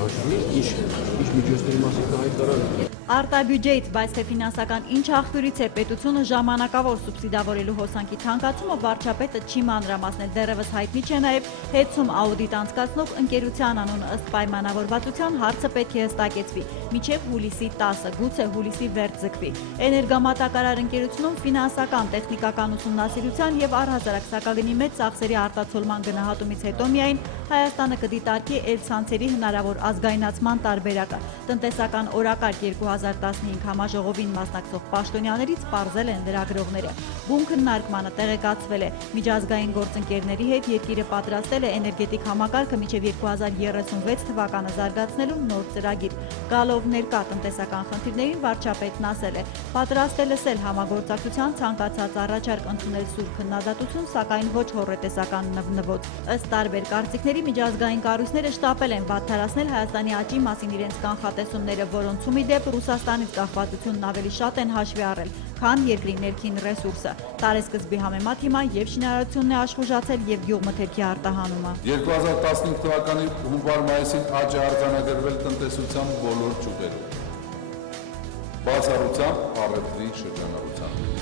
հաշվի, ինչ միջոցների մասին կհայտարարի։ Արտաբյուջեից, բայց թե ֆինանսական ինչ աղբյուրից է պետությունը ժամանակավոր սուբսիդավորելու հոսանքի թանկացումը վարչապետը չի մանրամասնել, դեռևս հայտնի չէ նաև հետցում աուդիտ անցկացնող ընկերության անունը, ըստ պայմանավորվածության հարցը պետք է հստակեցվի մինչև հուլիսի 10-ը, գուցե հուլիսի վերջ ձգվի։ Էներգամատակարար ընկերությունում ֆինանսական, տեխնիկական ուսումնասիրության եւ առհասարակ սակագնի մեծ ծախսերի արտացոլման գնահատումից հետո միայն Հայաստանը կդիտարկի էլցանցերի հնարավոր ազգայնացման տարբերակը։ Տնտեսական օրակարգ 2015 համաժողովին մասնակցող պաշտոնյաներից պարզել են լրագրողները։ Բուն քննարկմանը տեղեկացվել է միջազգային գործընկերների հետ երկիրը պատրաստել է էներգետիկ համակարգը մինչև 2036 թվականը զարգացնելու նոր ծրագիր։ Գալով ներկա տնտեսական խնդիրներին վարչապետն ասել է. պատրաստ է լսել համագործակցության ցանկացած առաջարկ ընդունել սուր քննադատություն, սակայն ոչ հոռետեսական նվնվոց։ Ըստ տարբեր կարծիքների միջազգային կառույցները շտապել են վատթարացնել Հայաստանի աճի մասին իրենց կանխատեսումները, որոնցում ի դեպ Ռուսաստանից կախվածությունն ավելի շատ են հաշվի առել, քան երկրի ներքին ռեսուրսը։ Տարեսկզբի համեմատ հիմա եւ շինարարությունն է աշխուժացել եւ գյուղմթերքի արտահանումը։ 2015 թվականի հունվար-մայիսին աճ է արձանագրվել տնտեսության բոլոր ճյուղերում, բացառությամբ առևտրի շրջանառությամբ։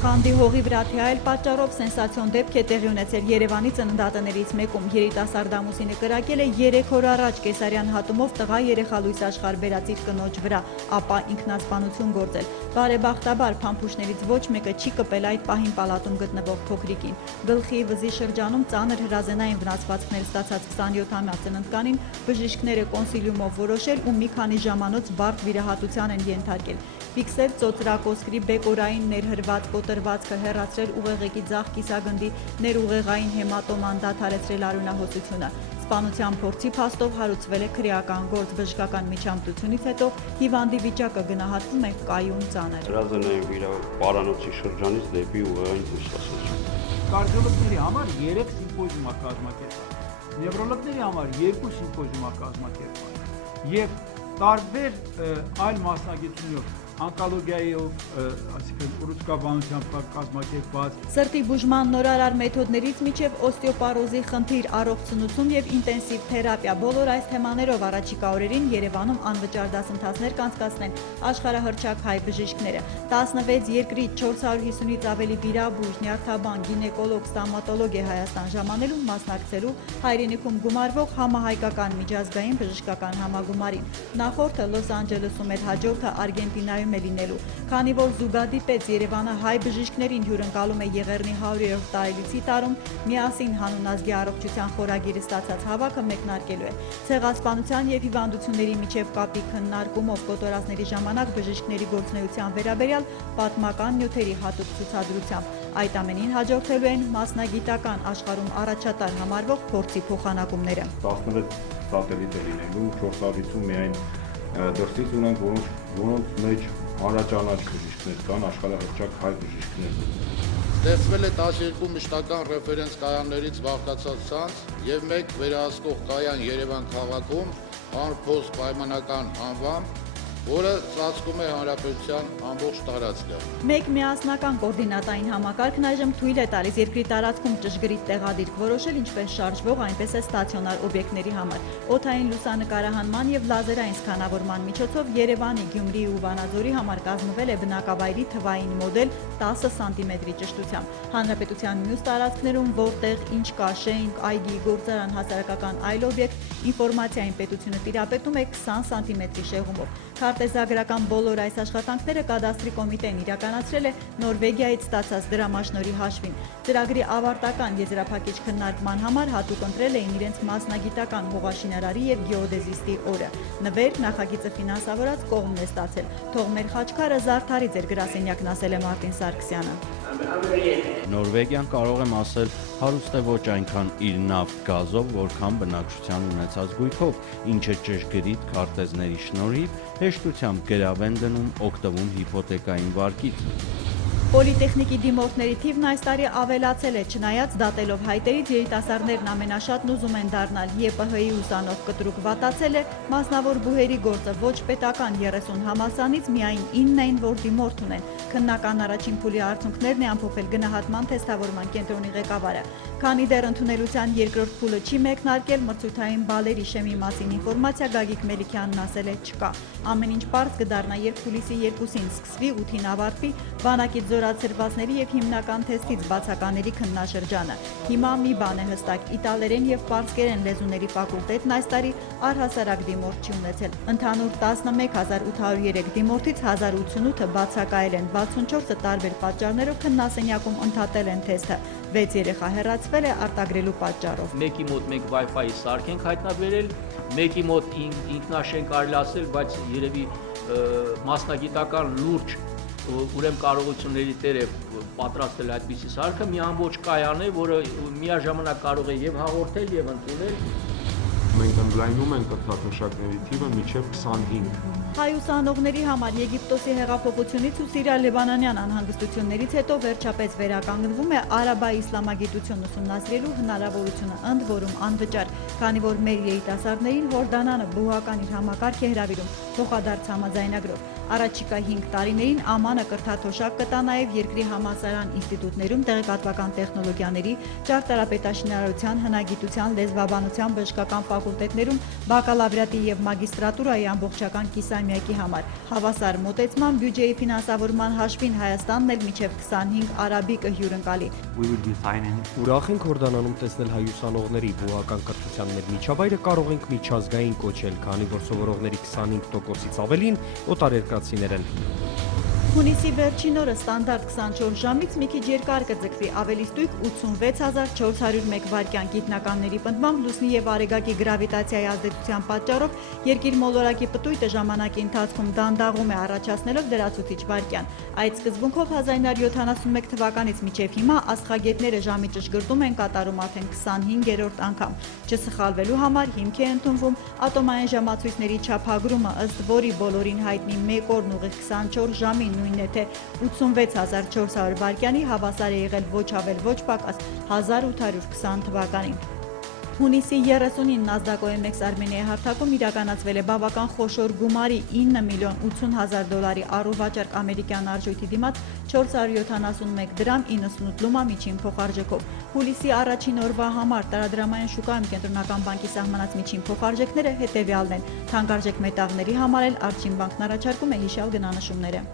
Խանդի հողի վրա թե այլ պատճառով սենսացիոն դեպք է տեղի ունեցել Երևանի ծննդատներից մեկում։ Երիտասարդ ամուսինը կրակել է 3 օր առաջ կեսարյան հատումով տղա երեխա լույս աշխարհ բերած իր կնոջ վրա, ապա ինքնասպանություն գործել։ Բարեբախտաբար փամփուշտներից ոչ մեկը չի կպել այդ պահին պալատում գտնվող փոքրիկին։ Գլխի վզի շրջանում ծանր հրազենային վնասվածքներ ստացած 27-ամյա ծննդկանին բժիշկները կոնսիլիումով որոշել ու մի քանի ժամանոց բարդ վիրահատության են ենթարկել։ Ֆիքսել ծոծրակոսկրի բեկորային ներհրված կոտրվածքը, հեռացրել ուղեղի ձախ կիսագնդի ներուղեղային հեմատոման, դադարեցրել արյունահոսությունը։ Սպանության փորձի փաստով հարուցվել է քրեական գործ, բժշկական միջամտությունից հետո հիվանդի վիճակը գնահատվում է կայուն ծանր։ Հրազենային վիրահատության շրջանից դեպի ուղեղային հուսասություն։ Կարդիոլոգների համար 3 սիմպոզիում է կազմակերպված, նևրոլոգների համար 2 սիմպոզիում է կազմակերպված եւ տարբեր այլ մասնագետություններով անկոլոգիայով, այսինքն ուռուցքաբանությամբ կազմակերպված։ Սրտի բուժման նորարար մեթոդներից մինչև օստեոպարոզի խնդիր, առողջությունություն եւ ինտենսիվ թերապիա, բոլոր այս թեմաներով առաջիկա օրերին Երևանում անվճար դասընթացներ կանցկացնեն աշխարհահռչակ հայ բժիշկները։ 16 երկրից 450-ից ավելի վիրաբույժ, նյարդաբան, գինեկոլոգ, ստոմատոլոգ է Հայաստան ժամանելու մասնակցելու հայրենիքում գումարվող համահայկական միջազգային բժշկական համագումարին։ Նախորդը Լոս Անջելեսում էր, հաջորդը Արգենտինայում է լինելու։ Քանի որ զուգադիպեց Երևանը հայ բժիշկներին հյուրընկալում է Եղեռնի 100-րդ տարելիցի տարում, միասին հանուն ազգի առողջության խորագիրը ստացած հավաքը մեկնարկելու է։ Ցեղասպանության եւ հիվանդությունների միջև կապի քննարկումով կոտորածների ժամանակ բժիշկների գործունեության վերաբերյալ պատմական նյութերի հատուկ ցուցադրությամբ։ Այդ ամենին հաջորդելու են մասնագիտական աշխարհում առաջատար համարվող փորձի փոխանակումները։ 16 սատելիտ է լինելու, 400-ից միայն դրսից ունենք, որոնց մեջ հանրաճանաչ բժիշկներ կան, աշխարհահռչակ հայ բժիշկներ։ Ստեղծվել է 12 մշտական ռեֆերենս կայաններից բաղկացած ցանց եւ 1 վերահսկող կայան Երևան քաղաքում անփոս պայմանական անվամբ, որը ծածկում է հանրապետության ամբողջ տարածքը։ Մեկ միասնական կոորդինատային համակարգն այժմ թույլ է տալիս երկրի տարածքում ճշգրիտ տեղադիրք որոշել ինչպես շարժվող, այնպես է ստացիոնար օբյեկտների համար։ Օդային լուսանկարահանման եւ լազերային սկանավորման միջոցով Երևանի, Գյումրիի ու Վանաձորի համար կազմվել է բնակավայրի թվային մոդել 10 սանտիմետրի ճշտությամբ։ Հանրապետության մյուս տարածքներում, որտեղ ինչ կա, շենք, այգի, գործարան, հասարակական այլ օբյեկտ, ինֆորմացիային պետությունը տիրապետում է 20 սանտիմետրի շեղումով։ Քարտեզագրական բոլոր այս աշխատանքները կադաստրի կոմիտեն իրականացրել է Նորվեգիայից ստացած դրամաշնորհի հաշվին։ Ծրագրի ավարտական եզրափակիչ քննարկման համար հատուկ ընտրել էին իրենց մասնագիտական հողաշինարարի եւ գեոդեզիստի օրը։ Նվեր նախագիծը ֆինանսավորած կողմն է ստացել։ Թող մեր խաչքարը զարդարի ձեր գրասենյակն, ասել է Մարտին Սարգսյանը։ Նորվեգիան կարող եմ ասել հարուստ է ոչ այնքան իր նավթ գազով, որքան բնակչության ունեցած գույքով, ինչը ճշգրիտ քարտեզների շնորհիվ հեշտությամբ գրավ են դնում, օգտվում հիփոթեկային վարկից։ Պոլիտեխնիկի դիմորդների թիվն այս տարի ավելացել է, չնայած դատելով հայտերից երիտասարդներն ամենաշատն ուզում են դառնալ, ԵՊՀ-ի ուսանող կտրուկ վատացել է, մասնավոր բուհերի գործը ոչ պետական 30 համալսարանից միայն 9 էին, որ դիմորդ ունեն։ Քննական առաջին փուլի արդյունքներն է ամփոփել գնահատման թեստավորման կենտրոնի ղեկավարը։ Քանի դեռ ընդունելության երկրորդ փուլը չի մեկնարկել, մրցութային բալերի շեմի մասին ինֆորմացիա Գագիկ Մելիքյանն ասել է չկա։ Ամեն ինչ պարզ կդառնա, երբ հուլիսի 2-ին սկսվի, 8-ին ավարտվի բանակից զորացրվածների եւ հիմնական թեստից բացակաների քննաշրջանը։ Հիմա մի բան է հստակ՝ իտալերեն եւ պարսկերեն լեզուների ֆակուլտետն այս տարի առհասարակ դիմորդ չի ունեցել։ Ընդհանուր 11803 դիմորդից 1088-ը բացակայել են, 64-ը տարբեր պատճառներով քննասենյակում ընդհատել են թեստը։ 6 երեխա հեռացվել է արտագրելու պատճառով։ Մեկի մոտ մենք Wi-Fi սարք ենք հայտնաբերել, մեկի մոտ ինքնաշեն կարելի ասել, բայց երևի մասնագիտական լուրջ ուրեմն կարողությունների տեր է պատրաստել այդպիսի սարքը, մի ամբողջ կայան է, որը միաժամանակ կարող է եւ հաղորդել եւ ընդունել։ Մենք ընդլայնում ենք կրթաթոշակների թիվը մինչև 25։ Հայ ուսանողների համար Եգիպտոսի հեղափոխությունից ու Սիրիա-Լիբանանյան անհանգստություններից հետո վերջապես վերականգնվում է արաբայի իսլամագիտություն ուսումնասիրելու հնարավորությունը, ընդ որում անվճար, քանի որ մեր երիտասարդներին Հորդանանը բուհական իր համակարգ է հրավիրում փոխադարձ համաձայնագրով։ Առաջիկա 5 տարիներին Ամանը կրթաթոշակ կտա նաև երկրի համալսարան ինստիտուտներում տեղեկատվական տեխնոլոգիաների, ճարտարապետաշինարարության, հնագիտության, լեզվաբանության, բժշկական ֆակուլտետներում բակալավրիատի եւ մագիստրատուրայի ամբողջական կիսամյակի համար։ Հավասար մոտեցման բյուջեի ֆինանսավորման հաշվին Հայաստանն էլ մինչև 25 արաբի կհյուրընկալի։ Ուրախ ենք Հորդանանում տեսնել հայ ուսանողների բուհական կրթության մեր միջավայրը կարող ենք միջազգային կոչել, քանի որ սովորողների 25%-ից ավելին օտարերկրացիներ են։ Հունիսի վերջին օրը ստանդարտ 24 ժամից մի քիչ երկար կձգվի, ավելի ստույգ 86401 վայրկյան գիտնականների պնդմամբ լուսնի եւ արեգակի գրավիտացիայի ազդեցության պատճառով երկիր մոլորակի պտույտը ժամանակի ընթացքում դանդաղում է, առաջացնելով լրացուցիչ վայրկյան։ Այդ սկզբունքով 1971 թվականից մինչև հիմա աստղագետները ժամի ճշգրտում են կատարում արդեն 25-րդ անգամ։ Չսխալվելու համար հիմք է ընդունվում ատոմային ժամացույցների չափագրումը, ըստ որի բոլորին հայտնի 1 օրն ուղիղ 24 ժամին նույնն է թե 86400 վայրկյանի հավասար է եղել ոչ ավել ոչ պակաս 1820 թվականին։ Հունիսի 30-ին NASDAQ OMX Արմենիայի հարթակում իրականացվել է բավական խոշոր գումարի $9,80,000 առուվաճառք ամերիկյան արժույթի դիմաց 471 դրամ 98 լումա միջին փոխարժեքով։ Հուլիսի առաջին օրվա համար տարադրամային շուկայում կենտրոնական բանկի սահմանած միջին փոխարժեքները հետևյալն են։ Թանկարժեք մետաղների համար էլ Արջին բանկն առաջարկում է հիշյալ գնանշումները։